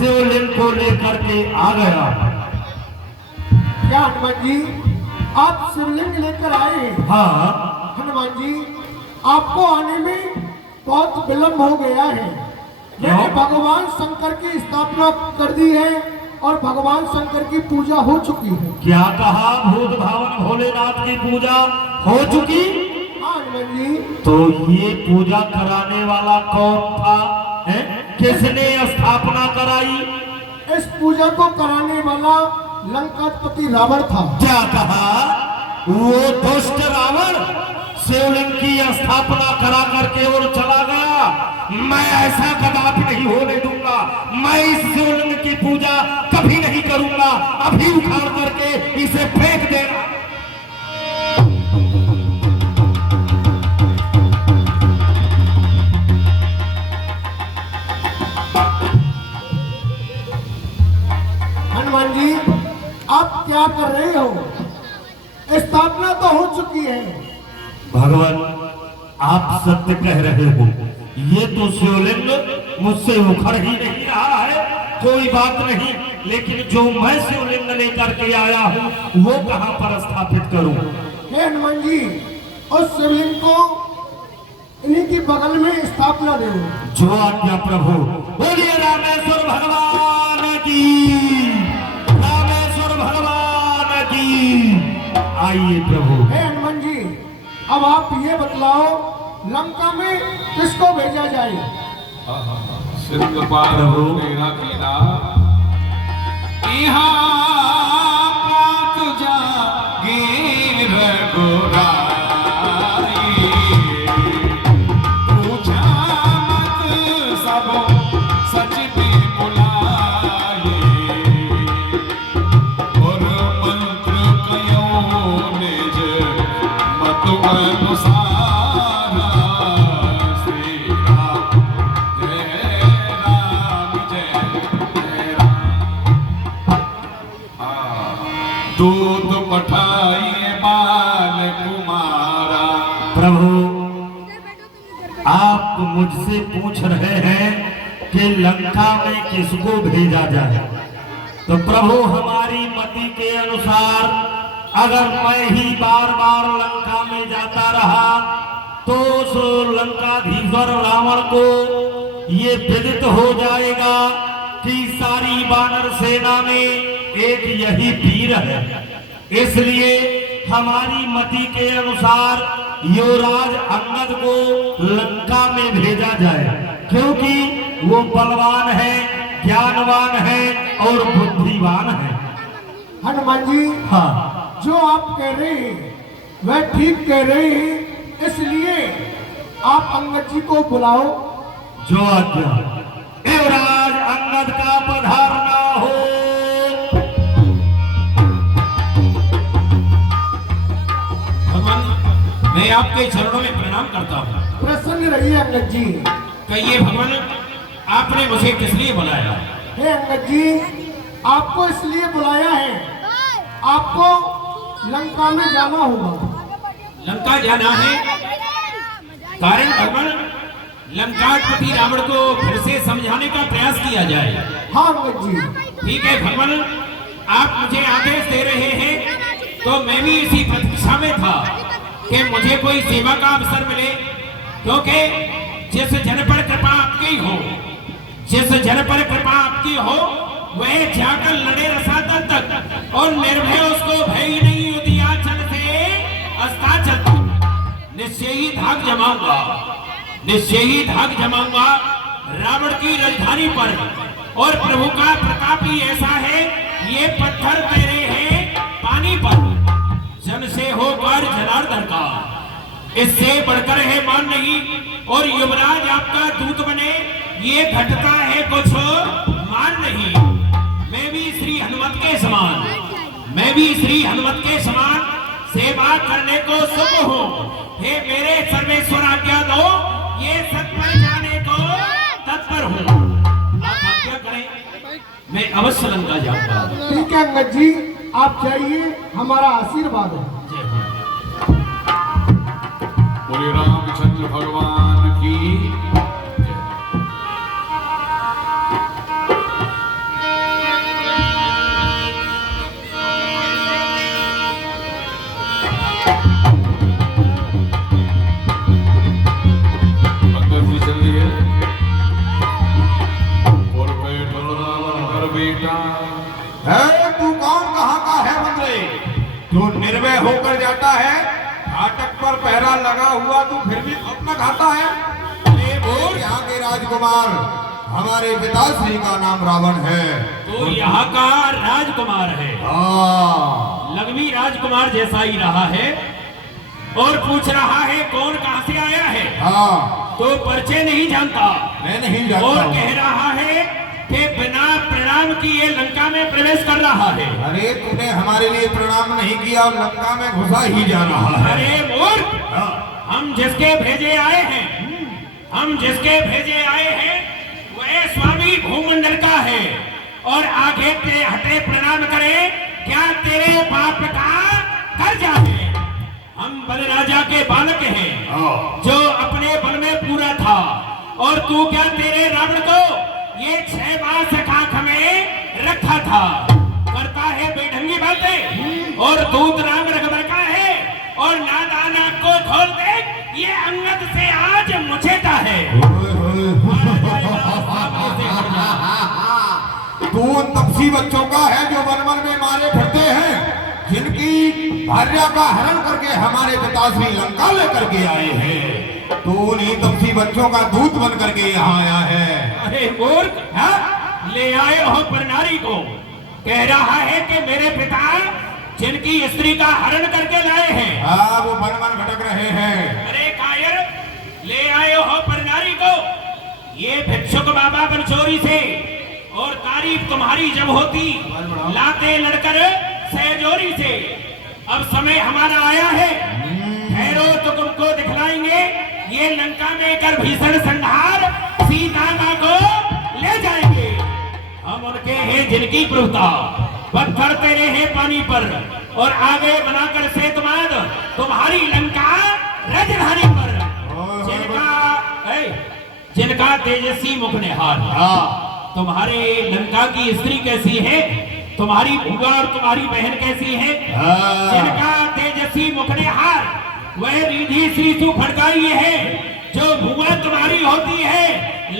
शिवलिंग को लेकर के आ गया। क्या हनुमान जी आप शिवलिंग लेकर आए हैं? हाँ हनुमान जी आपको आने में बहुत विलंब हो गया है। मैंने भगवान शंकर की स्थापना कर दी है और भगवान शंकर की पूजा हो चुकी है। क्या कहा? भूत भावन भोलेनाथ की पूजा हो चुकी? हाँ हनुमान जी। तो ये पूजा कराने वाला कौन था? है? किसने स्थापना कराई? इस पूजा को कराने वाला लंकापति रावण था। क्या कहा? वो दुष्ट रावण शिवलिंग की स्थापना करा करके और चला गया। मैं ऐसा कदापि नहीं होने दूंगा। मैं इस शिवलिंग की पूजा कभी नहीं करूंगा। अभी उखाड़ करके इसे फेंक देना। हनुमान जी आप क्या कर रहे हो? स्थापना तो हो चुकी है। भगवान आप सत्य कह रहे हो। ये तो शिवलिंग मुझसे उखड़ ही नहीं रहा है। कोई बात नहीं, लेकिन जो मैं शिवलिंग लेकर के आया हूँ वो कहाँ पर स्थापित करूँ? हे हनुमान जी उस शिवलिंग को इन्हीं की बगल में स्थापना दे। जो आज्ञा प्रभु। बोलिए रामेश्वर भगवान की, रामेश्वर भगवान की। आइए प्रभु। हे हनुमान जी अब आप ये बतलाओ लंका में किसको भेजा जाए? सिद्ध पार मेरा कीना जागे रघुराई पूछा मत सब सच में बुलाए और मंत्र कयो निज मत अनुसार दूत पठाइए बाल कुमारा। प्रभु आप मुझसे पूछ रहे हैं कि लंका में किसको भेजा जाए। तो प्रभु हमारी मति के अनुसार अगर मैं ही बार बार लंका में जाता रहा तो उस लंकाधीश्वर रावण को ये विदित हो जाएगा कि सारी वानर सेना में एक यही वीर है। इसलिए हमारी मति के अनुसार युवराज अंगद को लंका में भेजा जाए, क्योंकि वो बलवान है, ज्ञानवान है और बुद्धिमान है। हनुमान जी हाँ जो आप कह रहे हैं वह ठीक कह रहे हैं, इसलिए आप अंगद जी को बुलाओ। जो आज्ञा। युवराज अंगद का पधारना हो। मैं आपके चरणों में प्रणाम करता हूँ। प्रसन्न रहिए अंगद जी। कहिए भगवान आपने मुझे किस लिए बुलाया? हे अंगद जी आपको इसलिए बुलाया है, आपको लंका में जाना होगा। लंका जाना है? कारण भगवान लंकापति रावण को फिर से समझाने का प्रयास किया जाए। हाँ अंगद जी। ठीक है भगवान आप मुझे आदेश दे रहे हैं तो मैं भी इसी प्रतीक्षा में था कि मुझे कोई सेवा का अवसर मिले, क्योंकि जिस जन पर कृपा आपकी हो, जिस जन पर कृपा आपकी हो वह जाकर लड़े रसातल तक और निर्भय उसको भय ही नहीं उदियाचल से अस्ताचल तक निश्चय ही धाक जमाऊंगा, निश्चय ही धाक जमाऊंगा रावण की राजधानी पर। और प्रभु का प्रताप ही ऐसा है, ये पत्थर तेरे हैं पानी पर, जन से होकर जनार्दन का इससे बढ़कर है मान नहीं। और युवराज आपका दूत बने ये घटता है कुछ मान नहीं। मैं भी श्री हनुमत के समान, मैं भी श्री हनुमत के समान सेवा करने को सुख हूँ। हे मेरे सर्वेश्वर आज्ञा दो, ये सत्य जाने को तत्पर हूँ। आप आज्ञा करें, मैं अवश्य लंका जाऊंगा। ठीक है अंगद जी आप जाइए, हमारा आशीर्वाद है। बोले रामचंद्र भगवान की। है तू कौन, कहाँ का है मंत्री? तू निर्भय होकर जाता है, फाटक पर पहरा लगा हुआ, तू फिर भी अपना खाता है। अरे बोल, यहाँ के राजकुमार हमारे पिताश्री का नाम रावण है। तो यहाँ का राजकुमार है, हाँ लक्ष्मी राजकुमार जैसा ही रहा है, और पूछ रहा है कौन कहाँ से आया है। हाँ, तो परिचय नहीं जानता, मैं नहीं जानता और हूँ। कह रहा है कि बिना प्रणाम किए लंका में प्रवेश कर रहा है। अरे तूने हमारे लिए प्रणाम नहीं किया और लंका में घुसा ही जा रहा है। अरे मूर्ख, हाँ। हम जिसके भेजे आए हैं, हम जिसके भेजे आए हैं वह स्वामी भूमंडल का है, और आगे ते हटे प्रणाम करे, क्या तेरे बाप का कर्जा है? हम बल राजा के बालक हैं, जो अपने बल में पूरा था, और तू क्या तेरे रावण को ये 6 मास काख में रखा था? करता है बेढंगी बातें, और दूत राम रघुबर का है, और नादाना को खोल दे, ये अंगद से आज मुझेता है। तू उन तपसी बच्चों का है जो वन वन में मारे फिरते हैं, जिनकी भार्या का हरण करके हमारे पिताश्री लंका लेकर के आए हैं। तू उन्हीं तपसी बच्चों का दूत बन करके यहाँ आया है। अरे मूर्ख, हाँ? ले आए हो पर नारी को, कह रहा है कि मेरे पिता जिनकी स्त्री का हरण करके लाए हैं। हाँ, वो वन वन भटक रहे हैं। अरे कायर, ले आए हो पर नारी को, ये भिक्षुक बाबा बनचोरी से, और तारीफ तुम्हारी जब होती लाते लड़कर सहजोरी से। अब समय हमारा आया है, ठहरो तो तुमको दिखलाएंगे, ये लंका में कर भीषण संहार सीता मां को ले जाएंगे। हम उनके हैं जिनकी प्रभुता पत्थर तेरे हैं पानी पर, और आगे बनाकर सेतुमाद तुम्हारी लंका राजधानी पर, जिनका तेजस्वी मुख निहार। तुम्हारे लंका की स्त्री कैसी है, तुम्हारी भूआ और तुम्हारी बहन कैसी है? जिनका तेजस्वी मुख निहार, वह रिधि श्री तू फड़काई है, जो भूआ तुम्हारी होती है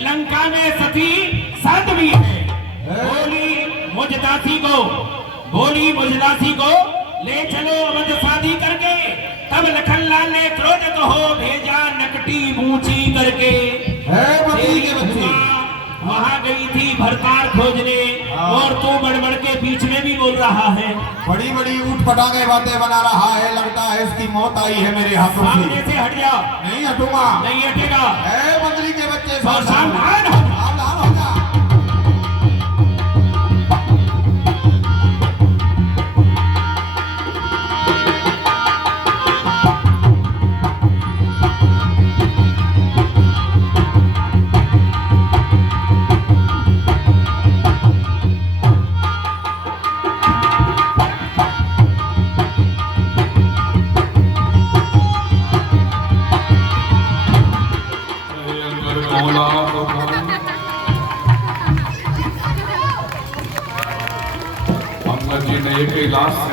लंका में सती साध्वी है। बोली मुझदासी को, बोली मुझदासी को ले चलो अवध शादी करके, तब लखनलाल ने क्रोधित हो भेजा नकटी मूछी करके। वहां गई थी भरतार खोजने, और तू बड़बड़ के बीच में भी बोल रहा है, बड़ी बड़ी ऊट पटाखे बातें बना रहा है, लगता है इसकी मौत आई है मेरे हाथों से। सामने से हट जा। नहीं हटूंगा। नहीं हटेगा। मंत्री के बच्चे सावधान हो जा। सावधान हो जा।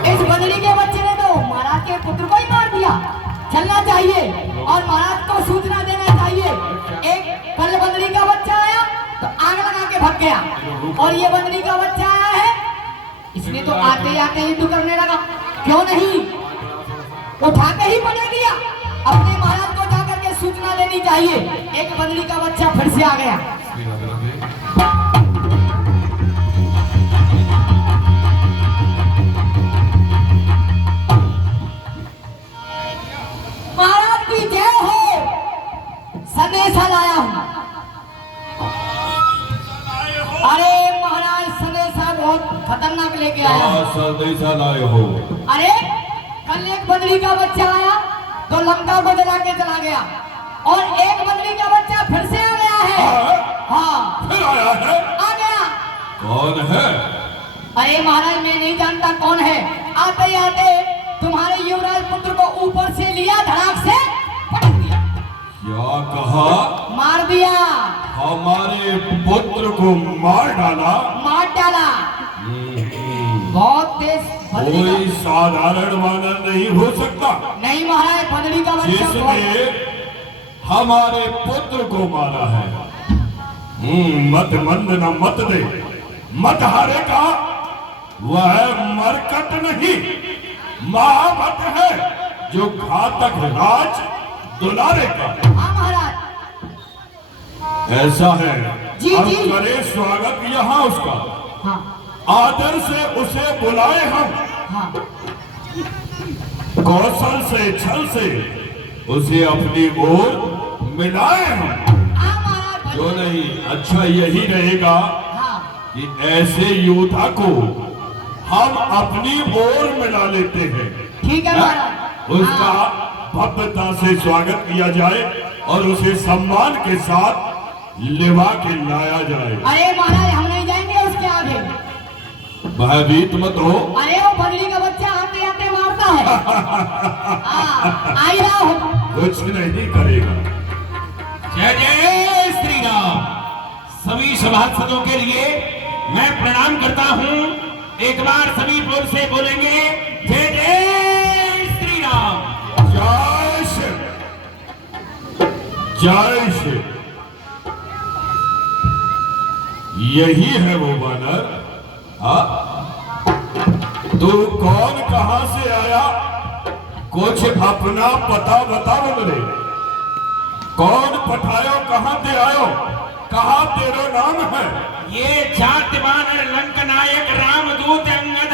इस बदली के बच्चे ने तो महाराज के पुत्र को ही मार दिया। चलना चाहिए और महाराज को सूचना देना चाहिए। एक कल बदली का बच्चा आया तो आग लगा के भाग गया, और ये बदली का बच्चा आया है, इसने तो आते आते युद्ध करने लगा। क्यों नहीं उठा के ही बने दिया। अपने महाराज को जाकर के सूचना देनी चाहिए। एक बदली का बच्चा फिर से आ गया। महाराज की जय हो। संदेशा लाया हूं। अरे महाराज, संदेशा बहुत खतरनाक लेके आया। संदेशा लाए हो? अरे कल एक बदली का बच्चा आया तो लंका को जला के चला गया, और एक बदली का बच्चा फिर से आ गया है। हाँ, फिर आया है? आ गया। कौन है? अरे महाराज, मैं नहीं जानता कौन है। आते आते तुम्हारे युवराज पुत्र को ऊपर से लिया, धड़ाक से पटक दिया। क्या कहा? मार दिया। हमारे पुत्र को मार डाला? मार डाला। बहुत तेज बदली कोई साधारण वानर नहीं हो सकता नहीं महाराज, बदली का बच्चा जिसने हमारे पुत्र को मारा है। मत मंद न मत दे, मत हारे का वह मरकट नहीं, महाभट है जो घातक राज दुलारे का है। हाँ महाराज। ऐसा है, जी, हम जी। करें स्वागत यहाँ उसका, हाँ आदर से उसे बुलाए हम, हाँ कौशल से छल से उसे अपनी ओर मिलाए हम। हाँ महाराज। जो नहीं, अच्छा यही रहेगा हाँ कि ऐसे योद्धा को हम अपनी ओर मिला लेते हैं। ठीक है महाराज। उसका हाँ, भव्यता से स्वागत किया जाए और उसे सम्मान के साथ लिवा के लाया जाए। अरे महाराज हम नहीं जाएंगे उसके आगे। भयभीत मत हो। अरे वो बंगली का बच्चा आते आते मारता है। हाँ, आई रहा हूँ। कुछ नहीं करेगा। जय जय श्री राम। सभी सभासदों के लिए मैं प्रणाम करता हूँ। एक बार सभी बोल से बोलेंगे जय जय श्री राम। जय श्री, जय श्री। यही है वो वानर। हाँ? तू कौन, कहां से आया? कुछ अपना पता बता मुझे। कौन पठायो, कहां ते आयो, कहा तेरा नाम है? ये जातिवान लंक नायक रामदूत अंगद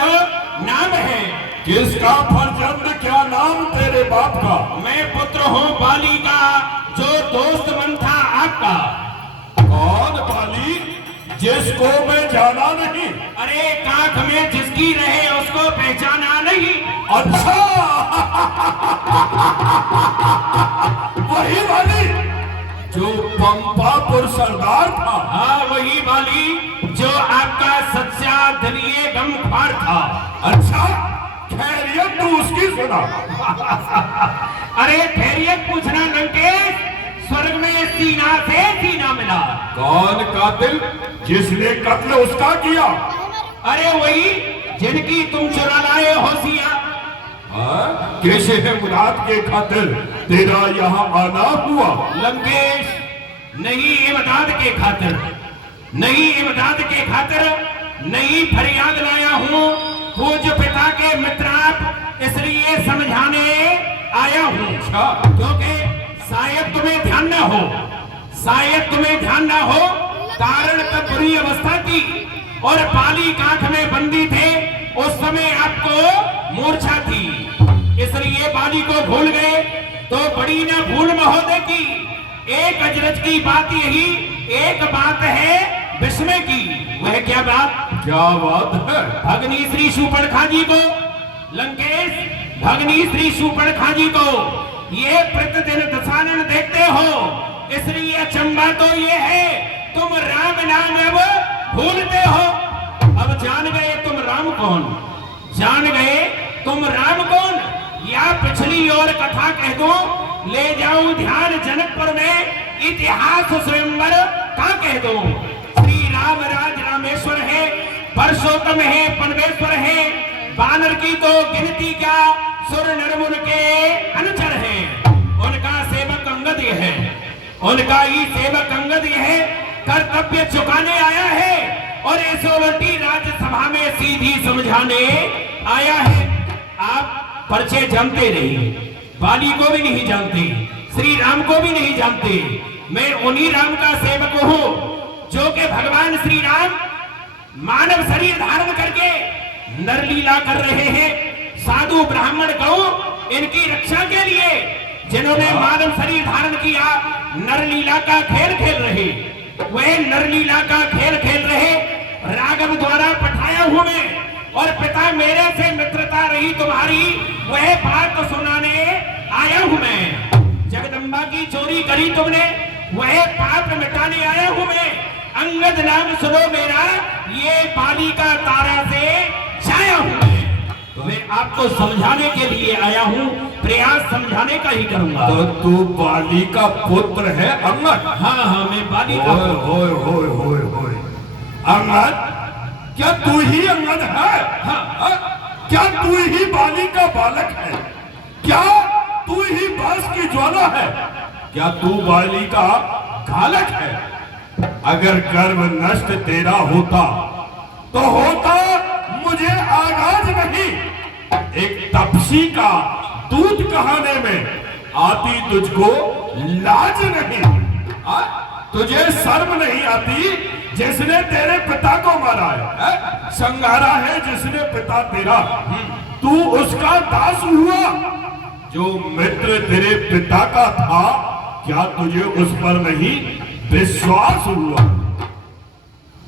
नाम है। किसका फर्जंद, क्या नाम तेरे बाप का? मैं पुत्र हूँ बाली का, जो दोस्त मन था आपका। कौन बाली, जिसको मैं जाना नहीं? अरे काख में जिसकी रहे उसको पहचाना नहीं। अच्छा वही वाली जो पंपापुर सरदार था। हाँ वही बाली जो आपका सच्चा धनिये गमख्वार था। अच्छा, खैरियत तू उसकी सुना। अरे खैरियत पूछना लंकेश, स्वर्ग में सीना से सीना मिला। कौन कातिल, जिसने कत्ल उसका किया? अरे वही जिनकी तुम चुरा लाए हो सिया। कैसे है मुराद के खातिर तेरा यहाँ आना हुआ? लंकेश नहीं इमदाद के खातिर, नहीं इमदाद के खातिर, नहीं फरियाद लाया हूँ। पूज्य पिता के मित्र आप, इसलिए समझाने आया हूँ। क्योंकि शायद तुम्हें ध्यान न हो, शायद तुम्हें ध्यान न हो, कारण तब बुरी अवस्था थी और बाली कांख में बंदी थे। उस समय आपको मूर्छा थी, इसलिए बाली को भूल गए। तो बड़ी न भूल महोदय की, एक अजरज की बात यही, एक बात है विस्मय की। वह क्या बात? क्या बात है? भगनी श्री शूर्पणखा जी को, लंकेश भगनी श्री शूर्पणखा जी को ये प्रतिदिन दशानन देखते हो, इसलिए अचंबा तो ये है तुम राम नाम अब भूलते हो। अब जान गए तुम राम कौन, जान गए तुम राम कौन। या पिछली और कथा कह दो, ले जाऊं ध्यान जनकपुर में, इतिहास स्वयंवर का कह दो। श्री राम राज रामेश्वर है, परसोत्तम है, परमेश्वर है। बानर की तो गिनती क्या, सुर नर के अनुचर है। उनका सेवक अंगद ये है, उनका ही सेवक अंगद ये है, कर्तव्य चुकाने आया है और यशोवती राज्यसभा में सीधी समझाने आया है। आप परिचय जानते नहीं, बाली को भी नहीं जानते, श्री राम को भी नहीं जानते। मैं उन्हीं राम का सेवक हूँ जो कि भगवान श्री राम मानव शरीर धारण करके नरलीला कर रहे हैं। साधु ब्राह्मण गौ इनकी रक्षा के लिए जिन्होंने मानव शरीर धारण किया, नरलीला का खेल खेल रहे, वह नरलीला का खेल खेल रहे। राघव द्वारा पठाया हूं मैं, और पिता मेरे से मित्रता रही तुम्हारी, वह बात सुनाने आया हूं मैं। जगदम्बा की चोरी करी तुमने, वह पाप मिटाने आया हूं मैं। अंगद नाम सुनो मेरा, ये बाली का तारा से छाया हूं मैं। तो मैं आपको समझाने के लिए आया हूं, प्रयास समझाने का ही करूंगा। तो तू बाली का पुत्र है अंगद? हाँ हाँ मैं बाली का होय होय होय होय होय। अंगद, क्या तू ही अंगद है? हाँ? क्या तू ही बाली का बालक है? क्या तू ही बांस की ज्वाला है? क्या तू बाली का घालक है? अगर गर्व नष्ट तेरा होता तो होता मुझे आगाज नहीं, एक तपसी का दूध कहाने में आती तुझको लाज नहीं। तुझे शर्म नहीं आती जिसने तेरे पिता को मारा है, संगारा है जिसने पिता तेरा, तू उसका दास हुआ। जो मित्र तेरे पिता का था, क्या तुझे उस पर नहीं विश्वास हुआ?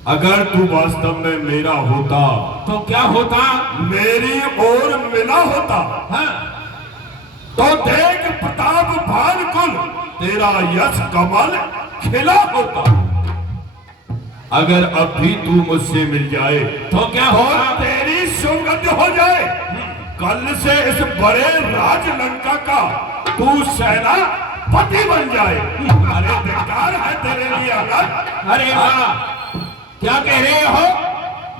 अगर तू वास्तव में मेरा होता तो क्या होता? मेरी ओर मिला होता। हाँ? तो देख प्रताप भानुकुल तेरा यश कमल खिला होता। अगर अब भी तू मुझसे मिल जाए तो क्या और होगा? तेरी सुगंध हो जाए, कल से इस बड़े राज लंका का तू सेना पति बन जाए। अरे बेकार है तेरे लिए अलग। अरे वाह, क्या कह रहे हो?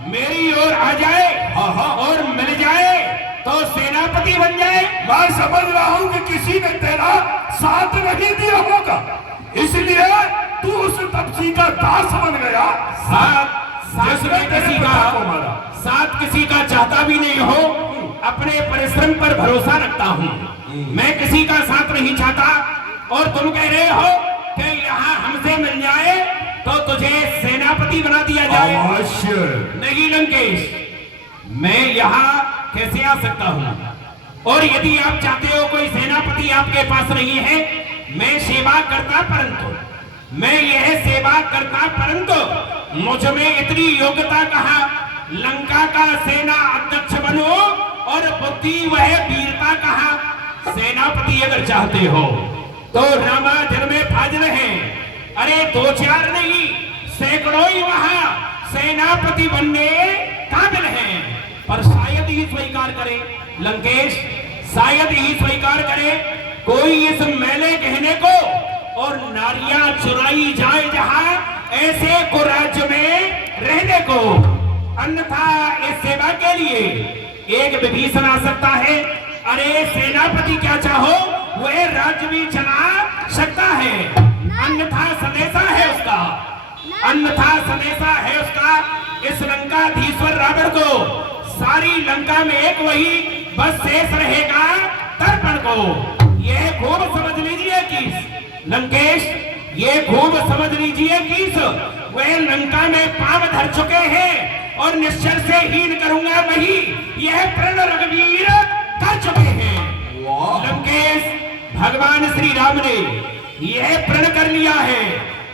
मेरी ओर आ जाए और मिल जाए तो सेनापति बन जाए। मैं समझ रहा हूं कि किसी ने तेरा साथ नहीं दिया होगा, इसलिए तू उस तपसी का दास बन गया। साथ जिसने तेरे किसी पिता का को मारा। साथ किसी का चाहता भी नहीं हो, अपने परिश्रम पर भरोसा रखता हूँ। मैं किसी का साथ नहीं चाहता, और तुम कह रहे हो कि यहाँ हमसे मिल जाए तो तुझे सेनापति बना दिया जाए। अवश्य नहीं लंकेश, मैं यहाँ कैसे आ सकता हूँ? और यदि आप चाहते हो कोई सेनापति आपके पास नहीं है, मैं सेवा करता, परंतु मैं यह सेवा करता, परंतु मुझ में इतनी योग्यता कहाँ? लंका का सेना अध्यक्ष बनो, और बुद्धि वह वीरता कहाँ? सेनापति अगर चाहते हो तो रामायण में फाजिल हैं। अरे 2-4 नहीं, सैकड़ों ही वहां सेनापति बनने काबिल हैं। पर शायद ही स्वीकार करे लंकेश, शायद ही स्वीकार करे कोई इस मेले कहने को, और नारियां चुराई जाए जहां ऐसे को राज्य में रहने को। अन्यथा इस सेवा के लिए एक विभीषण आ सकता है। अरे सेनापति क्या चाहो वह राज्य भी चला सकता है, अन्यथा संदेशा है उसका, अन्यथा संदेशा है उसका इस लंकाधीश्वर रावण को। सारी लंका में एक वही बस शेष रहेगा, तर्पण को। यह खूब समझ लीजिए कि लंकेश, ये खूब समझ लीजिए कि वह लंका में पांव धर चुके हैं, और निश्चर से हीन करूंगा वही यह प्रण रघुवीर कर चुके हैं। लंकेश, भगवान श्री राम ने यह प्रण कर लिया है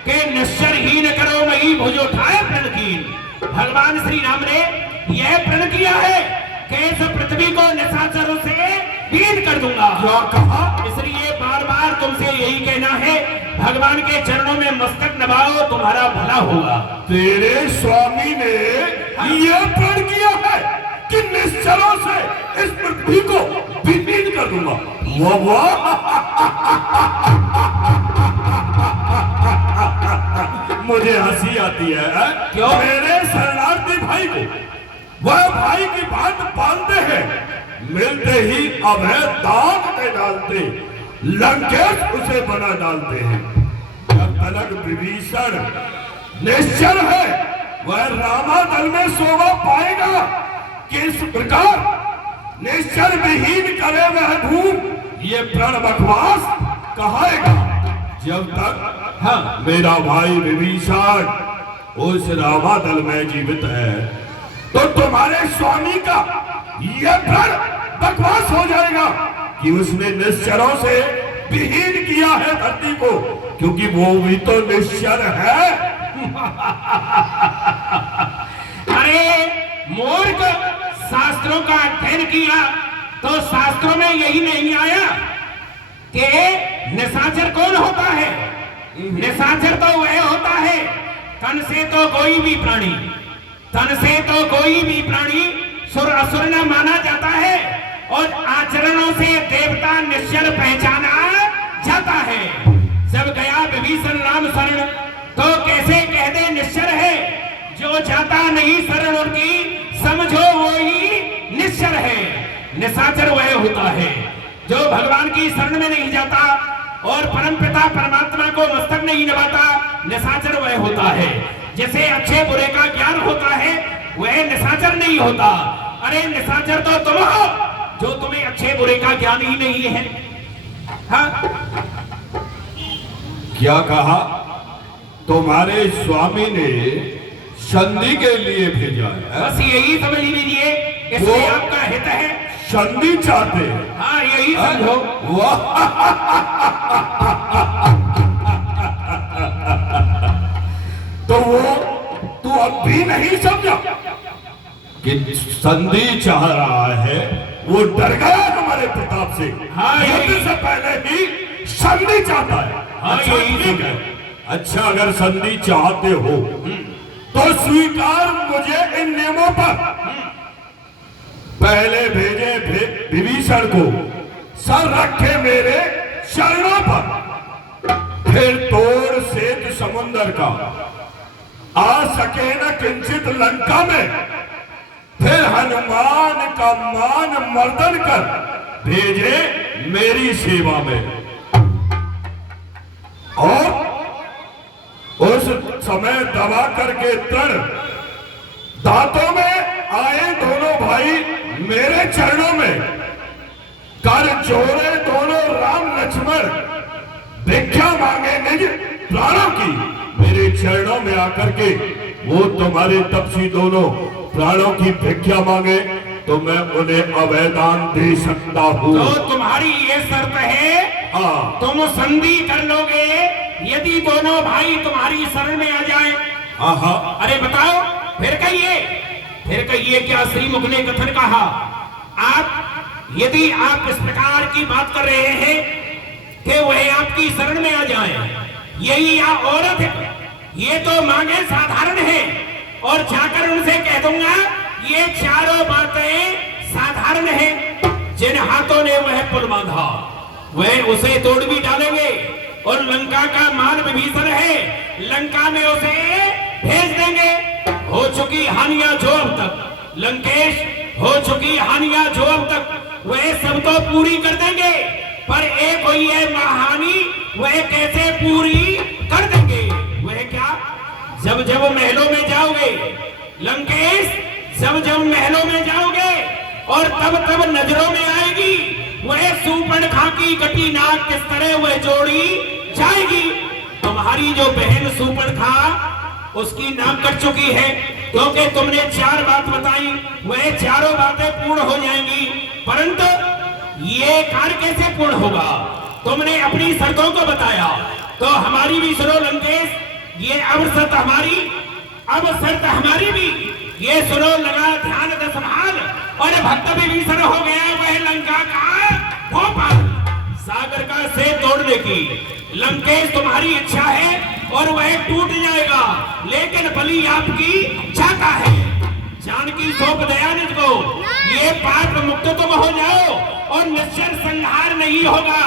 कि निश्चर हीन करो वही भुज उठाए प्रणकीन। भगवान श्री राम ने यह प्रण किया है कि इस पृथ्वी को निशाचरों से हीन कर दूंगा। क्या कहा? इसलिए बार बार तुमसे यही कहना है, भगवान के चरणों में मस्तक नवाओ, तुम्हारा भला होगा। तेरे स्वामी ने यह प्रण किया है कि निश्चरों से इस पृथ्वी को विलीन कर दूंगा। मुझे हंसी आती है। क्यों? मेरे शरणार्थी भाई को वह भाई की बात मानते हैं, मिलते ही अभय दाग में डालते, लंकेश उसे बना डालते हैं। जब तलक विभीषण निश्चर है, वह रामादल में शोभा पाएगा। किस प्रकार निश्चर विहीन करे वह धूम, ये प्रण बकवास कहाएगा। जब तक मेरा भाई विभीषण उस रामादल में जीवित है, तो तुम्हारे स्वामी का यह प्रण बकवास हो जाएगा कि उसने निश्चरों से विहीन किया है धरती को, क्योंकि वो भी तो निश्चर है। अरे मूर्ख, शास्त्रों का अध्ययन किया तो शास्त्रों में यही नहीं आया कि निशाचर कौन होता है? निशाचर तो वह होता है तन से तो कोई भी प्राणी, तन से तो कोई भी प्राणी सुर असुर न माना जाता है, और आचरणों से देवता निश्चर पहचाना जाता है। जब गया विभीषण राम शरण, तो कैसे कह दे निश्चर है? जो जाता नहीं शरण उनकी, समझो वो ही निश्चर है। निशाचर वह होता है जो भगवान की शरण में नहीं जाता और परमपिता परमात्मा को मस्तक नहीं नवाता। निशाचर वह होता है जिसे अच्छे बुरे का ज्ञान होता है, वह निशाचर नहीं होता। अरे निशाचर तो तुम हो जो तुम्हें अच्छे बुरे का ज्ञान ही नहीं है। हाँ? क्या कहा? तुम्हारे स्वामी ने संधि के लिए भेजा है? बस यही समझ लीजिए, इसमें आपका हित है। संधि चाहते हैं? हाँ, यही समझो। तो वो तू अब भी नहीं समझा कि संधि चाह रहा है? वो डर गया तुम्हारे प्रताप से। हाँ, युद्ध से पहले ही संधि चाहता है। हाँ, अच्छा, यही ठीक है। अच्छा, अगर संधि चाहते हो तो स्वीकार मुझे इन नियमों पर। पहले भेजे विभीषण को, सर रखे मेरे शरणों पर। फिर तोड़ सेतु समुद्र का, आ सके न किंचित लंका में। फिर हनुमान का मान मर्दन कर भेजे मेरी सेवा में। और उस समय दबा करके तड़ दांतों में आए दोनों भाई मेरे चरणों में। कर जोड़े दोनों राम लक्ष्मण, भिक्षा मांगे निज प्राणों की। मेरे चरणों में आकर के वो तुम्हारे तपसी दोनों प्राणों की भिक्षा मांगे तो मैं उन्हें अवैधान दे सकता हूँ। तो तुम्हारी ये शर्त है? हाँ। तुम संधि कर लोगे यदि दोनों भाई तुम्हारी शरण में आ जाए? हाँ। अरे बताओ, फिर कहिए क्या श्रीमुख ने कथन कहा? यदि आप इस प्रकार की बात कर रहे हैं कि वह आपकी शरण में आ जाए, यही या औरत है, ये तो मांगे साधारण है। और जाकर उनसे कह दूंगा ये चारों बातें साधारण हैं। जिन हाथों ने वह पुल बांधा वह उसे तोड़ भी डालेंगे। और लंका का मान विभीषण है, लंका में उसे भेज देंगे। हो चुकी हानियां जो अब तक लंकेश, हो चुकी हानियां जो अब तक, वह सब तो पूरी कर देंगे। पर एक हुई है महाहानि, वह कैसे पूरी कर देंगे? वह क्या? जब जब महलों में जाओगे लंकेश, जब जब महलों में जाओगे और तब तब नजरों में आएगी वह सूर्पणखा की कटी नाक किस तरह वह जोड़ी जाएगी। तुम्हारी जो बहन सूर्पणखा, उसकी नाक कट चुकी है क्योंकि तुमने 4 बात बताई, वह चारों बातें पूर्ण हो जाएंगी। परंतु ये कार्य कैसे पूर्ण होगा? तुमने अपनी शर्तों को बताया तो हमारी भी सुनो लंकेश, ये अब शर्त हमारी, अब शर्त हमारी भी ये सुनो। लगा ध्यान दस भाल और भक्त विभीषण हो गया वह लंका का भोपाल, सागर का से तोड़ने की। लंकेश तुम्हारी इच्छा है और वह टूट जाएगा, लेकिन बलि आपकी चाहता है। जानकी सौंप दयानिध को, ये पाप मुक्त तुम हो जाओ और निश्चर संहार नहीं होगा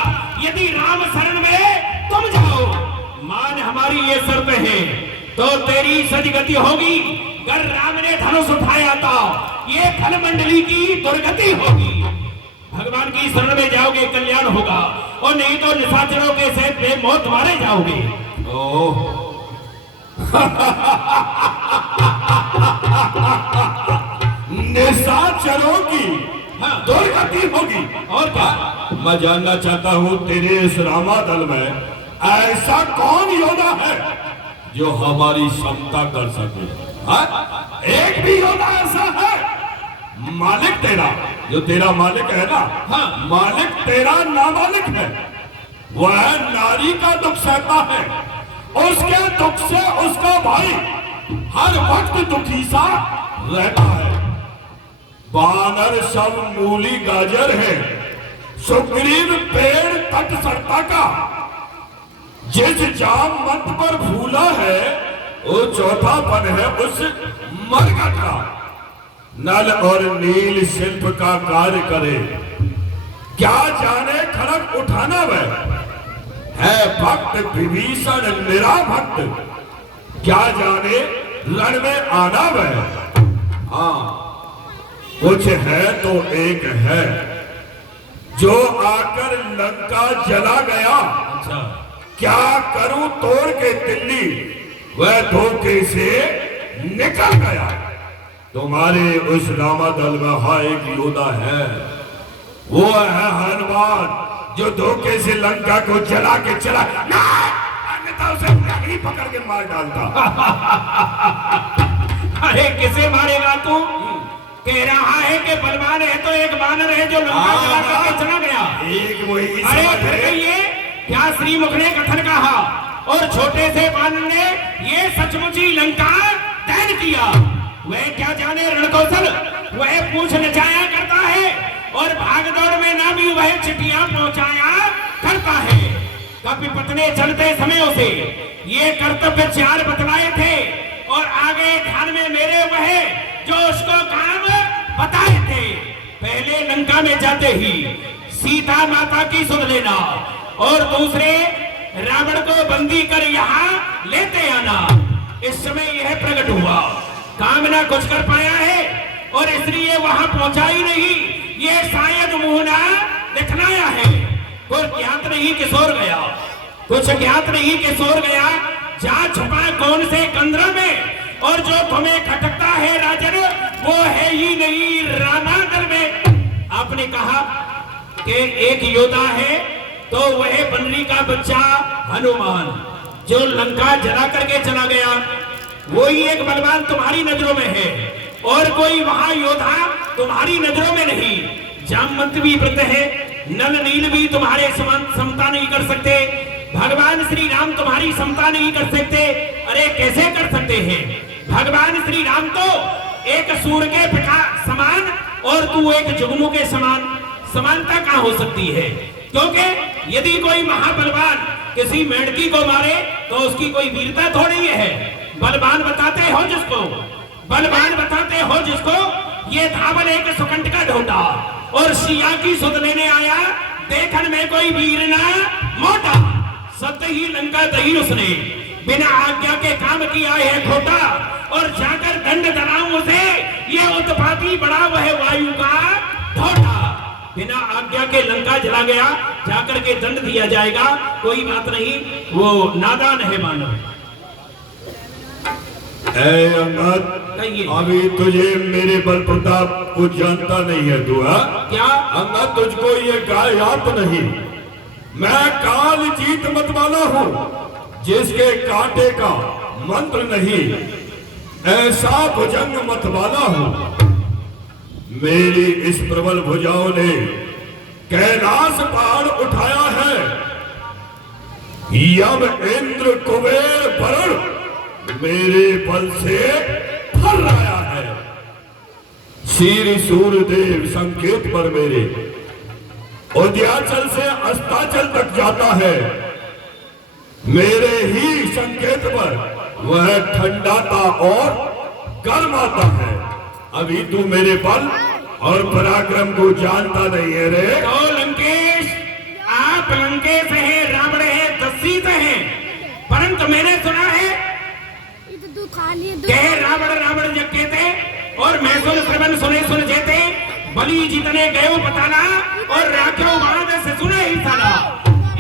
यदि राम शरण में तुम जाओ। मान हमारी ये शर्त है तो तेरी सदगति होगी। अगर राम ने धनुष उठाया तो ये खल मंडली की दुर्गति होगी। भगवान की शरण में जाओगे कल्याण होगा, और नहीं तो निशाचरों के सहित बेमौत मारे जाओगे। निशाचरों की दुर्गति होगी। और क्या? मैं जानना चाहता हूँ तेरे इस रामा दल में ऐसा कौन योद्धा है जो हमारी क्षमता कर सके? हाँ? एक भी योद्धा ऐसा है? मालिक तेरा, जो तेरा मालिक है ना, हाँ, मालिक तेरा नामालिक है। वह नारी का दुख सहता है, उसके दुख से उसका भाई हर वक्त दुखी सा रहता है। बानर सब मूली गाजर है, सुग्रीव पेड़ तट सरता का। जिस जाम मत पर फूला है वो चौथापन है उस मरकट का। नल और नील शिल्प का कार्य करे, क्या जाने खड़ग उठाना वह है। भक्त विभीषण निरा भक्त, क्या जाने रण में आना वह। हाँ, कुछ है तो एक है जो आकर लंका जला गया। अच्छा, क्या करूं तोड़ के तिल्ली, वह धोखे से निकल गया। तुम्हारे उस रामा दल में हाँ एक योद्धा है, वो है हनुमान, जो धोखे से लंका को जला के चला, अन्यथा उसे नहीं पकड़ के मार डालता। अरे किसे मारेगा तू? कह रहा है कि बलवान है तो एक बानर है जो लंका जला करके चला गया। एक वही अरे फिर कहिए क्या श्रीमुख ने कथन कहा और छोटे से बानर ने ये सचमुच ही लंका दैन किया। वह क्या जाने रणकौशल, वह पूछ नचाया करता है और भागदौड़ में ना भी वह चिट्ठियां पहुंचाया करता है। कपिपत ने चलते समय उसे ये कर्तव्य 4 बतलाए थे और आगे ध्यान में मेरे वह जो उसको काम बताए थे। पहले लंका में जाते ही सीता माता की सुध लेना और दूसरे रावण को बंदी कर यहाँ लेते आना। इस समय यह प्रकट हुआ, काम ना कुछ कर पाया है और इसलिए वहां पहुंचा ही नहीं। ये शायद मुहना दिखलाया है, कुछ ज्ञात नहीं किशोर गया, कुछ ज्ञात नहीं किशोर गया, जा छुपा कौन से कंदरा में, और जो तुम्हें खटकता है राजन वो है ही नहीं रामादल में। आपने कहा कि एक योद्धा है तो वह बन्नी का बच्चा हनुमान जो लंका जला करके चला गया, वही एक बलवान तुम्हारी नजरों में है और कोई वहां योद्धा तुम्हारी नजरों में नहीं। जामवंत भी व्रत है, नल नील भी तुम्हारे समता नहीं कर सकते, भगवान श्री राम तुम्हारी समता नहीं कर सकते। अरे कैसे कर सकते हैं? भगवान श्री राम तो एक सूर्य के पिता समान और तू एक जुगनू के समान, समानता कहां हो सकती है? क्योंकि यदि कोई महाबलवान किसी मेढकी को मारे तो उसकी कोई वीरता थोड़ी है। बलवान बताते हो जिसको, बलवान बताते हो जिसको, ये धावल एक सुकंठ का ढोटा और सिया की सुध लेने आया, देखन में कोई वीर ना मोटा। सत्य ही लंका दही उसने बिना आज्ञा के काम किया है खोटा, और जाकर दंड दलाऊं उसे, ये उत्पाती बड़ा वह वायु का ढोटा। बिना आज्ञा के लंका जला गया, जाकर के दंड दिया जाएगा, कोई बात नहीं, वो नादान है मानव। ऐ अंगद, अभी तुझे मेरे बल प्रताप को जानता नहीं है तू? क्या अंगद तुझको ये याद नहीं, मैं काल जीत मत वाला हूँ, जिसके कांटे का मंत्र नहीं, ऐसा भुजंग मत वाला हूँ। मेरी इस प्रबल भुजाओं ने कैलाश पहाड़ उठाया है, यम इंद्र कुबेर वरुण मेरे बल से फर आया है। श्री सूर्यदेव संकेत पर मेरे उदयाचल से अस्ताचल तक जाता है, मेरे ही संकेत पर वह ठंडाता और गर्माता है। अभी तू मेरे बल और पराक्रम को जानता नहीं है रे। तो लंकेश, आप लंकेश है, रावण है, दस्युत है, परंतु मैंने सुना है के रावण रावण जग कहते और मैं सुन श्रवण सुने सुन जेते, बलि जितने गयो बताना और राख्यो बाण से सुने ही साला।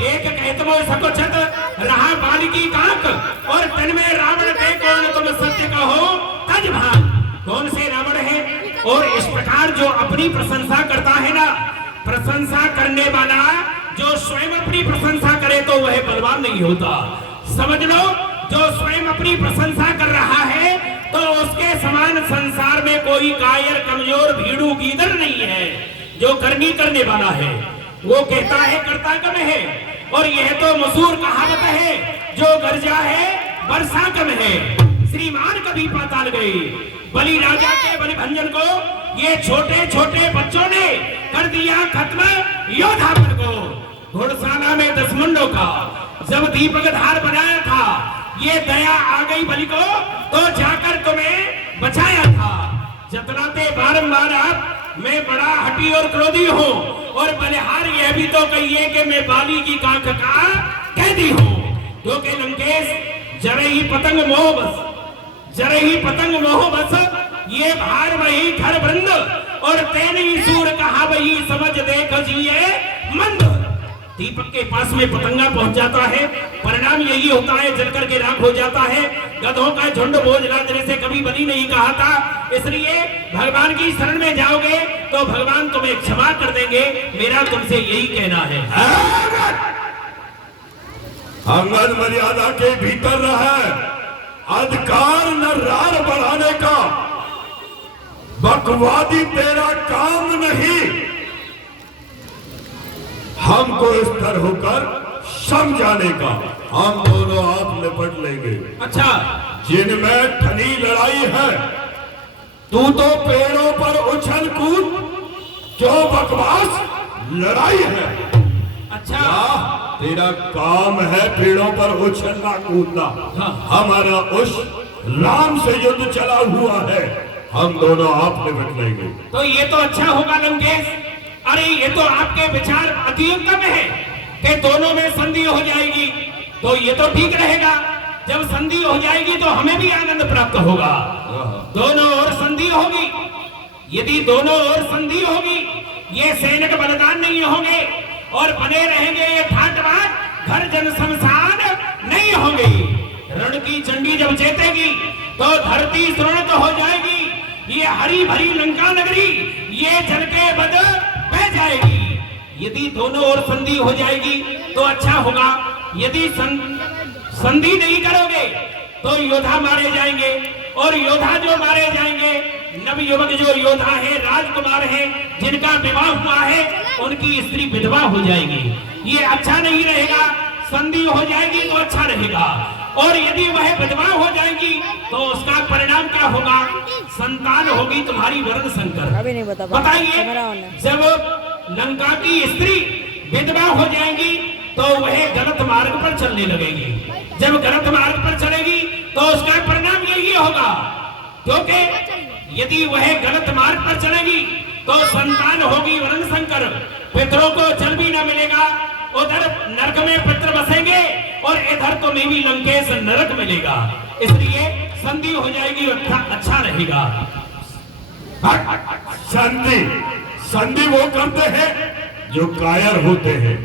एक कहत वो सकोचत रहा बालिकी काक, और तन में रावण के कौन तुम सत्य कहो तज भाग। कौन से रावण है? और इस प्रकार जो अपनी प्रशंसा करता है ना, प्रशंसा करने वाला जो स्वयं अपनी प्रशंसा करे तो वह बलवान नहीं होता। समझ लो, जो स्वयं अपनी प्रशंसा कर रहा है तो उसके समान संसार में कोई कायर कमजोर भीड़ू गीदड़ नहीं है। जो करनी करने वाला है वो कहता है करता कम है, और यह तो मशहूर कहावत है, जो गरजा है वर्षा कम है। श्रीमान कभी पाताल गए, बलि राजा के बलि भंजन को ये छोटे छोटे बच्चों ने कर दिया खत्म योद्धापन को। घुड़साना में 10 मुंडों का जब दीपक धार बनाया था, ये दया आ गई बलि को तो जाकर तुम्हें बचाया था। जतलाते बारंबार आप, मैं बड़ा हठी और क्रोधी हूँ, और बलिहार यह भी तो कहिए कि मैं बाली की कांख का कैदी हूँ। क्योंकि लंकेश जरे ही पतंग मोह बस, जरे ही पतंग मोह बस, ये भार वही घर बंद, और तेन ही सूर कहा वही समझ देख जिए मंद। दीपक के पास में पतंगा पहुंच जाता है, परिणाम यही होता है जलकर के राख हो जाता है। गधों का झुंड बोझ लादने से कभी बनी नहीं कहा था, इसलिए भगवान की शरण में जाओगे तो भगवान तुम्हें क्षमा कर देंगे, मेरा तुमसे यही कहना है। अंगद मर्यादा के भीतर रहे, अधिकार न रार बढ़ाने का, बकवादी तेरा काम नहीं। हमको स्थिर होकर समझाने का, हम दोनों आप निपट लेंगे। अच्छा, जिनमें ठनी लड़ाई है, तू तो पेड़ों पर उछल कूद, क्यों बकवास लड़ाई है। अच्छा, तेरा काम है पेड़ों पर उछलना कूदना। हमारा उस राम से युद्ध चला हुआ है, हम दोनों आप निपट लेंगे। तो ये तो अच्छा होगा लंकेश। अरे ये तो आपके विचार अति उत्तम है कि दोनों में संधि हो जाएगी, तो ये तो ठीक रहेगा। जब संधि हो जाएगी तो हमें भी आनंद प्राप्त होगा। दोनों ओर संधि होगी, यदि दोनों ओर संधि होगी, ये सैनिक बलिदान नहीं होंगे और बने रहेंगे ये ठाट बाट, घर जन शमशान नहीं होंगे। रण की चंडी जब चेतेगी तो धरती सुरत हो जाएगी। ये हरी भरी लंका नगरी ये जल के बद बह जाएगी। यदि दोनों ओर संधि हो जाएगी तो अच्छा होगा। यदि संधि नहीं करोगे तो योद्धा मारे जाएंगे, और योद्धा जो मारे जाएंगे, नवयुवक जो योद्धा है, राजकुमार है, जिनका विवाह हुआ है, उनकी स्त्री विधवा हो जाएगी। ये अच्छा नहीं रहेगा। संधि हो जाएगी तो अच्छा रहेगा, और यदि वह विधवा हो जाएगी तो उसका परिणाम क्या होगा? संतान होगी तुम्हारी वरण शंकर। बताइए, जब लंका की स्त्री विधवा हो जाएगी तो वह गलत मार्ग पर चलने लगेगी। जब गलत मार्ग पर चलेगी तो उसका परिणाम यही होगा, क्योंकि यदि वह गलत मार्ग पर चलेगी तो संतान होगी वरण शंकर, पितरों को जल भी न मिलेगा, उधर नरक में पितर बसेंगे और इधर तो में भी लंकेश नरक मिलेगा। इसलिए संधि हो जाएगी, अच्छा रहेगा। संधि वो करते हैं जो कायर होते हैं,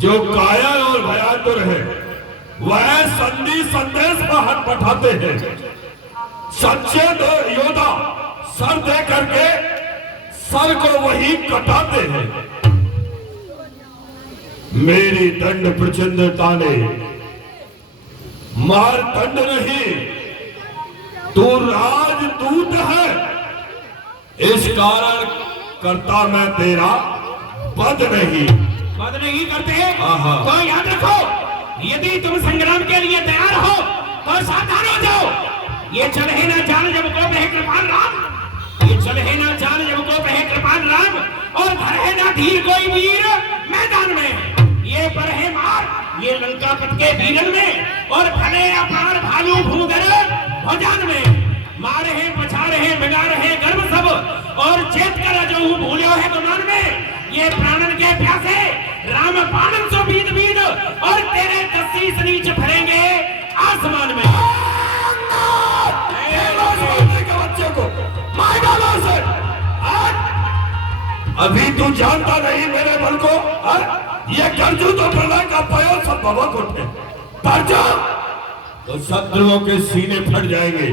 जो कायर और भयातुर है, वह संधि संदेश का हाथ पठाते हैं। सच्चे योद्धा सर दे करके सर को वही कटाते हैं। मेरी दंड प्रचंडता ने मार दंड नहीं, तू राजदूत है, इस कारण करता मैं तेरा वध नहीं। वध नहीं करते तो याद रखो, यदि तुम संग्राम के लिए तैयार हो तो सावधान हो जाओ। ये चले ना जान जब को बहे कृपाल राम, ये चले ना जान जब को बहे कृपाल राम, और धरे ना धीर कोई वीर मैदान में। ये पर है मार ये लंकापत के वीरन में, और भले अपार भालू भूगर भोजान में। मार है पछाड़ है बिगाड़ है गर्व सब, और चेत कर जो भूलो है गुमान में। ये प्राणन के प्यासे राम पानन सो बीत बीत, और तेरे दस्ती से नीचे फरेंगे आसमान में। के बच्चे को मार डालो उसे। अभी तू जानता नहीं मेरे बल को। ये गर्जू तो प्रलय का पयो सब भवक उठे, तो शत्रुओं के सीने फट जाएंगे।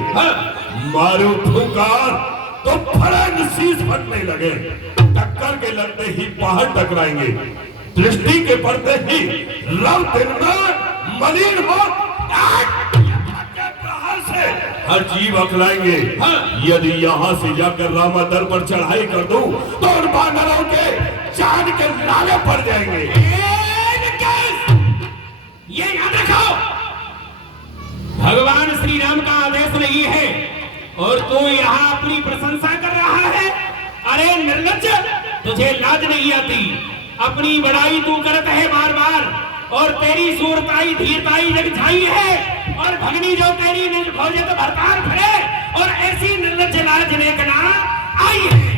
मारू फुकार तो फड़ंग शीश फटने लगे, टक्कर के लगते ही पहाड़ टकराएंगे, दृष्टि के पड़ते ही रव दिन में मलिन हो प्रहार से हर जीव अकलाएंगे। यदि यहाँ से जाकर रामादर पर चढ़ाई कर दूं तो उन बानरों के चांद के लाले पड़ जाएंगे। ये याद रखो, भगवान श्री राम का आदेश नहीं है और तू यहाँ अपनी प्रशंसा कर रहा है। अरे निर्लज्ज, तुझे लाज नहीं आती? अपनी बड़ाई तू करता है बार बार, और तेरी सूरताई धीरताई जग छाई है, और भगनी जो तेरी निज खोजे तो भरतार खड़े, और ऐसी निर्लज्ज लाज लेकर आई है।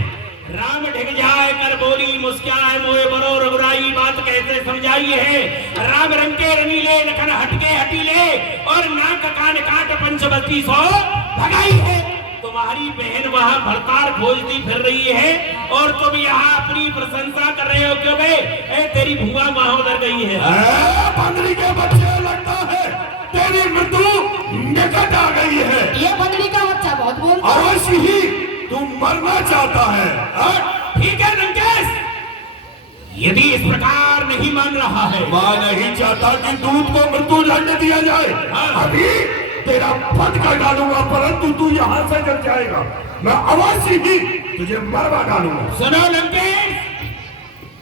राम ढिग जाए कर बोली मुस्काए मोए बरो रघुराई, बात कैसे समझाई है। राम रंग के रंगीले लखन हटके हटीले, और नाक कान काट पंचवती सो भगाई है। तुम तुम्हारी बहन वहाँ भड़ताड़ खोजती फिर रही है और तुम यहाँ अपनी प्रशंसा कर रहे हो क्यों बे? तेरी भुआ वहाँ उधर गई है। बंदरी के बच्चे, लगता है तेरी मृत्यु निकट आ गई है। ये बंदरी का बच्चा बहुत बोलता है। अवश्य ही तू मरना चाहता है। ठीक है लंकेश, यदि इस प्रकार नहीं मान रहा है, मैं नहीं चाहता कि दूध को मृत्यु दंड दिया जाए। अभी तेरा पद कर डालूंगा, परंतु तू यहाँ से जल जाएगा। मैं अवश्य ही तुझे मरवा डालूंगा। सुनो लंकेश,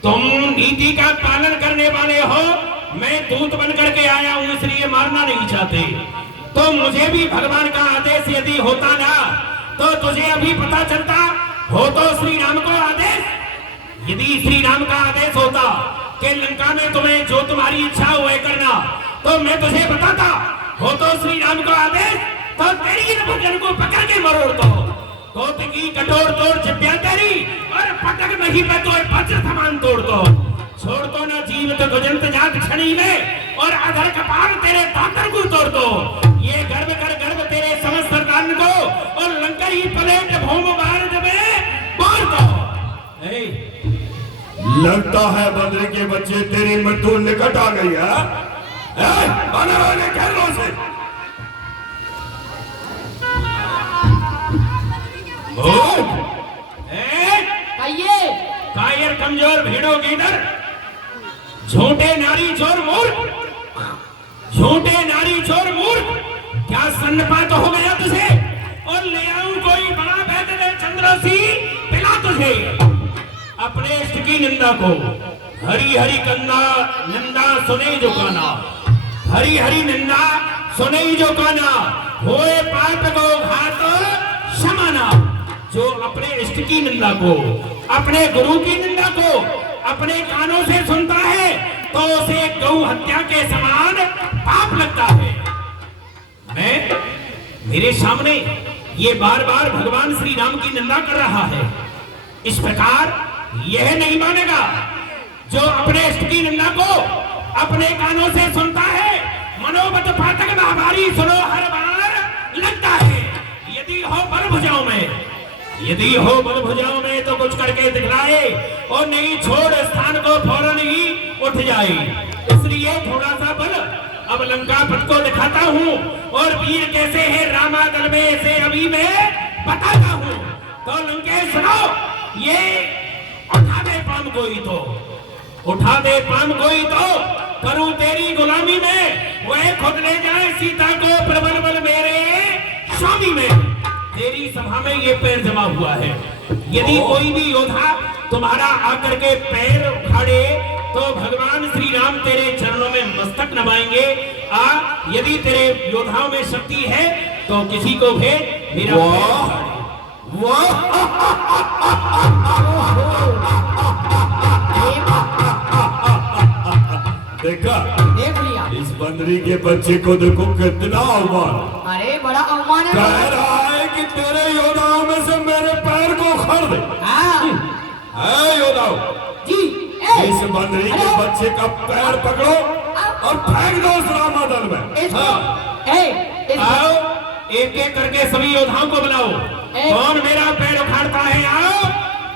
तुम नीति का पालन करने वाले हो। मैं दूत बन करके आया हूँ, इसलिए मारना नहीं चाहते। तो मुझे भी भगवान का आदेश यदि होता ना तो तुझे अभी पता चलता हो। तो श्री राम को आदेश, यदि श्री राम का आदेश होता कि लंका में तुम्हें जो तुम्हारी इच्छा हो वह करना, तो मैं तुझे बताता। हो तो श्री राम का आदेश, तो तेरी इन भुजन को पकड़ के मरोड़ दो। तो की कठोर तोड़ चिप्या तेरी, और पटक नहीं मैं तो वज्र समान तोड़ दो। छोड़ तो ना जीवित गुजंत जात क्षणी में, और अधर कपाल तेरे दातर को तोड़ दो। ये गर्व कर गर्व तेरे समस्त कान को, और लंकर ही पलेट भूम बार जबे मार दो। लगता है बंदरी के बच्चे तेरी मृत्यु निकट आ गई है। आने वाले खेलों से कहिए। कायर कमजोर भेड़ों के इधर, झूठे नारी चोर मूर्ख, झूठे नारी चोर मूर्ख, क्या सन्नपात हो गया तुझे? और ले आऊं कोई बड़ा वैद्य ने चंद्रसी पिला तुझे। अपने इष्ट की निंदा को हरी हरी कंदा निंदा सुने जो काना, हरी हरी निंदा सुने जो काना, होए पाप को घात क्षमाना। जो अपने इष्ट की निंदा को, अपने गुरु की निंदा को अपने कानों से सुनता है तो उसे गौ हत्या के समान पाप लगता है। मैं मेरे सामने ये बार बार भगवान श्री राम की निंदा कर रहा है। इस प्रकार यह नहीं मानेगा जो अपने इष्ट की निंदा को अपने कानों से सुनता है। मनोबत पाठक महाभारी सुनो हर बार लगता है। यदि हो बल भुजाओं में, यदि हो बल भुजाओं में तो कुछ करके दिखलाए, और नहीं छोड़ स्थान को फौरन ही उठ जाए। इसलिए थोड़ा सा बल अब लंकापत को दिखाता हूँ, और वीर कैसे है रामादल में से अभी मैं बताता हूँ। तो लंकेश सुनो, ये उठा दे पाम कोई तो, उठा दे पाम कोई तो, करूं तेरी गुलामी में, वह खुद ले जाए सीता को प्रबल बल मेरे स्वामी में। तेरी सभा में ये पैर जमा हुआ है। यदि कोई भी योद्धा तुम्हारा आकर के पैर उखाड़े तो भगवान श्री राम तेरे चरणों में मस्तक नवाएंगे। यदि तेरे योद्धाओं में शक्ति है तो किसी को भेज मेरा पैर उखाड़े। देखा, देख लिया। इस बंदरी के बच्चे को देखो कितना अवमान। अरे बड़ा अवमान है। कह रहा है कि तेरे योद्धाओं में से मेरे पैर को उखाड़ दे। हाँ योद्धाओ जी। इस बंदरी के बच्चे का पैर पकड़ो और फेंक दो उस रामादल में। आओ एक एक करके सभी योद्धाओं को बुलाओ। कौन मेरा पैर उखाड़ता है? आओ।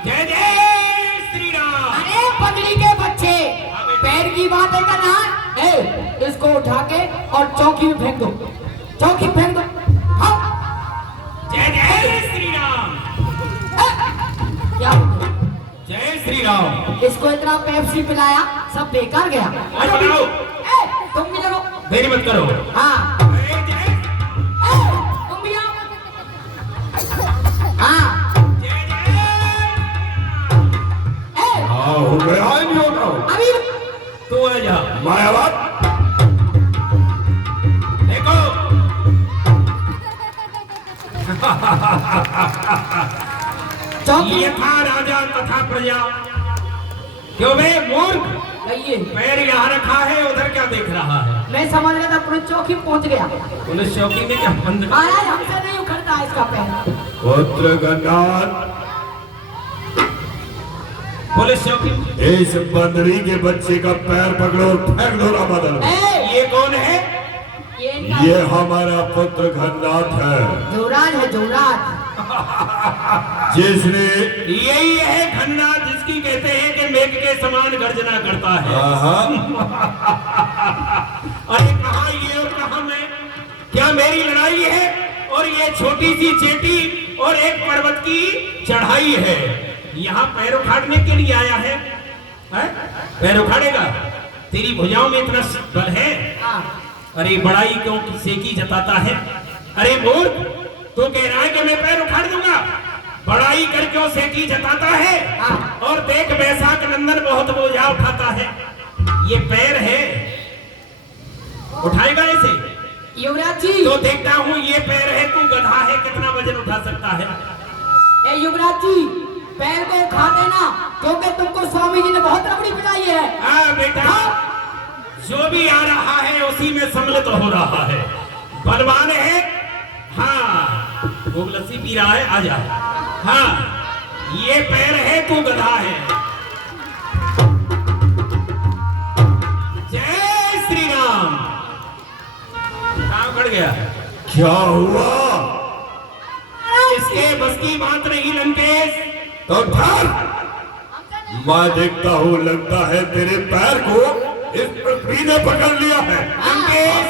जय जय श्री राम। अरे बंदरी के बच्चे, पैर की बात है करना। इसको उठा के और चौकी में फेंक दो, चौकी फेंक दो। हाँ। जय जय श्री राम। क्या जय श्री राम। इसको इतना पेप्सी पिलाया, सब बेकार गया। बनाओ। तुम भी चलो। देरी मत करो। हाँ तुम भी आओ। हाँ हो गया अभी तू आ जा। मायावत देखो चौकी ये था राजा तथा प्रजा। क्यों बे मूर्ख, कहिए। पैर यहाँ रखा है, उधर क्या देख रहा है? मैं समझ रहा था पुलिस चौकी पहुंच गया। पुलिस चौकी में क्या बंद? महाराज हमसे नहीं उखड़ता इसका पैर। पुत्र गन्नाथ, पुलिस चौकी। इस बंदरी के बच्चे का पैर पकड़ो और फेंक दो रामादल में। ये कौन है? ये हमारा पुत्र गन्नाथ है। जोराज है, जोराज। जिसने यही है घन्ना जिसकी कहते हैं कि मेघ के समान गर्जना करता है। अरे कहाँ ये और कहाँ मैं? क्या मेरी लड़ाई है और ये छोटी सी चेटी और एक पर्वत की चढ़ाई है? यहाँ पैर उखाड़ने के लिए आया है? पैर उखाड़ेगा? तेरी भुजाओं में इतना बल है? अरे बड़ाई क्यों सेकी जताता है? अरे मूर्ख, तो कह रहा है कि मैं पैर उखाड़ दूंगा, बड़ाई कर क्यों सेकी जताता है? और देख बैसाख नंदन बहुत बोझा उठाता है। ये पैर है, उठाएगा ऐसे? युवराज जी, तो देखता हूँ ये पैर है, तू गधा है, कितना वजन उठा सकता है? ए युवराज जी, पैर को उठा देना, क्योंकि तुमको स्वामी जी ने बहुत रबड़ी पिलाई है। हाँ बेटा, जो भी आ रहा है उसी में सम्मिलित हो रहा है। बलवान है, हाँ वो लस्सी पी रहा है, आजा। हाँ ये पैर है, तू गधा है। जय श्री राम। कहाँ खड़ गया? क्या हुआ? इसके बस की बात नहीं लंकेश। तो ठहर, मैं देखता हूँ, लगता है तेरे पैर को इस पृथ्वी ने पकड़ लिया है। लंकेश,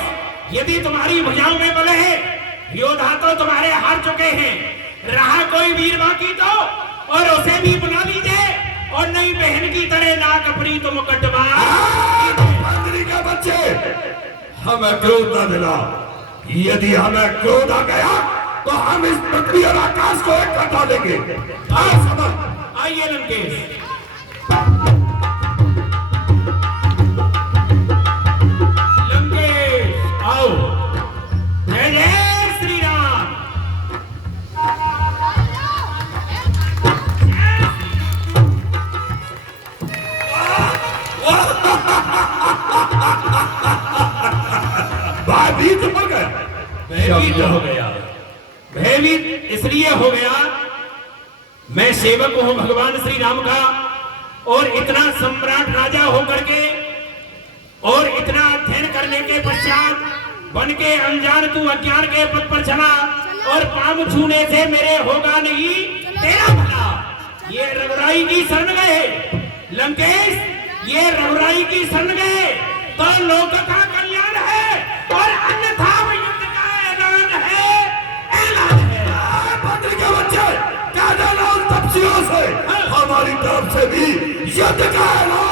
यदि तुम्हारी भुजाओं में बल है, योद्धा तो तुम्हारे हार चुके हैं, रहा कोई वीर बाकी तो और उसे भी बुला लीजिए, और नहीं बहन की तरह नाक अपनी तुम कटवा। मंत्री के बच्चे, हमें क्रोध न दिला। यदि हमें क्रोध आ गया तो हम इस पृथ्वी और आकाश को एक कर डालेंगे। आइए लंकेश। लंकेश आओ। जय जय श्री राम। भयभीत हो गया। भयभीत हो गया। भयभीत इसलिए हो गया, मैं सेवक हूं भगवान श्री राम का, और इतना सम्राट राजा होकर के और इतना अध्ययन करने के पश्चात बन के अनजान तू अज्ञान के पद पर चला, और पांव छूने से मेरे होगा नहीं तेरा भला। ये रघुराई की शरण गए लंकेश, ये रघुराई की शरण गए तो लोक का कल्याण है, और अन्यथा युद्ध का ऐलान है, ऐलान है। मंत्री के बच्चे, कह देना उन तपस्वियों से हमारी तरफ से भी युद्ध का ऐलान